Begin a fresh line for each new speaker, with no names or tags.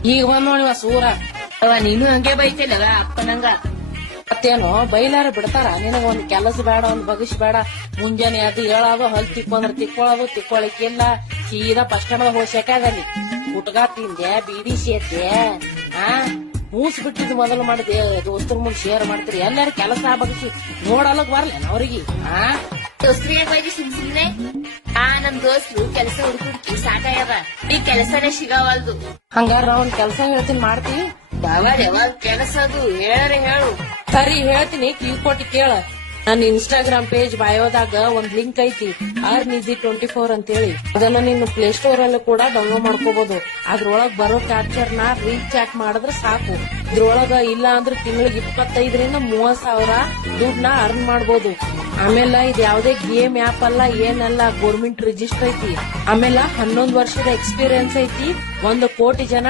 ಈಗ ಬಂದ್ ನೋಡಿವ ಸೂರ.
ನೀನು ಹಂಗೆ ಬೈತಿಲ್ಲ ಅಪ್ಪನಂಗ.
ಮತ್ತೇನು ಬೈಲಾರ ಬಿಡ್ತಾರ? ನಿನಗ ಒಂದ್ ಕೆಲಸ ಬೇಡ, ಒಂದ್ ಬಗಸ್ ಬೇಡ. ಮುಂಜಾನೆ ಅದು ಹೇಳೋದು, ಹಲ್ ತಿಕ್ಕೊಂಡ್ರ ತಿಕ್ಕೊಳ್ಳೋದು, ತಿಕ್ಕೊಳಕಿಲ್ಲ. ಸೀದಾ ಫಸ್ಟ್ ಟೈಮ್ ಹೋಗ್ಸಕಾಗಲ್ಲಿ ಗುಟ್ಗ ತಿಂದೆ, ಬೀಡಿ ಸೇದ್ದೆ, ಮೂಸ್ ಬಿಟ್ಟಿದ್ ಮೊದಲು ಮಾಡಿದೆ. ದೋಸ್ತರ ಮುಂದ್ ಶೇರ್ ಮಾಡ್ತೀರಿ, ಎಲ್ಲಾರು ಕೆಲಸ ಬಗಸಿ ನೋಡಲಕ್ ಬರ್ಲೇನ ಅವ್ರಿಗೆ?
ದೋಸ್ತ್ರಿಗೆ ಬೈದಿ ಸುಮ್ನೆ. ನಮ್ ದೋಸ್ತ್ರು ಕೆಲಸ ಹುಡುಕಿ ಸಾಕಾಗ್ಯದ. ಈ ಕೆಲಸನೇ ಸಿಗವಲ್ದು.
ಹಂಗಾರ ಒಂದ್ ಕೆಲಸ ಹೇಳ್ತೀನಿ, ಮಾಡ್ತೀನಿ.
ಯಾವಾಗ ಕೆಲಸ ಅದು ಹೇಳರೆ ಹೇಳು.
ಸರಿ ಹೇಳ್ತೀನಿ, ಕಿವಿ ಕೊಟ್ಟು ಕೇಳ. ನನ್ನ ಇನ್ಸ್ಟಾಗ್ರಾಮ್ ಪೇಜ್ ಬಯೋದಾಗ ಒಂದ್ ಲಿಂಕ್ ಐತಿ, Earn-Easy24 ಅಂತೇಳಿ. ಅದನ್ನ ನೀನು ಪ್ಲೇ ಸ್ಟೋರ್ ಅಲ್ಲಿ ಕೂಡ ಡೌನ್ಲೋಡ್ ಮಾಡ್ಕೋಬಹುದು. ಅದ್ರೊಳಗ್ ಬರೋ ಕ್ಯಾಪ್ಚರ್ ನ ರೀಚ್ ಚಾಟ್ ಮಾಡಿದ್ರೆ ಸಾಕು. ಇದ್ರೊಳಗ ಇಲ್ಲ ಅಂದ್ರೆ ತಿಂಗಳಿಗೆ 25,000 ರಿಂದ 30,000 ದುಡ್ಡನ್ನ ಅರ್ನ್ ಮಾಡಬಹುದು. ಆಮೇಲೆ ಇದು ಯಾವ್ದೇ ಗೇಮ್ ಆಪ್ ಅಲ್ಲ, ಏನಲ್ಲ, ಗೌರ್ಮೆಂಟ್ ರಿಜಿಸ್ಟರ್ ಐತಿ. ಆಮೇಲೆ 11 ವರ್ಷದ ಎಕ್ಸ್ಪೀರಿಯನ್ಸ್ ಐತಿ. 1 ಕೋಟಿ ಜನ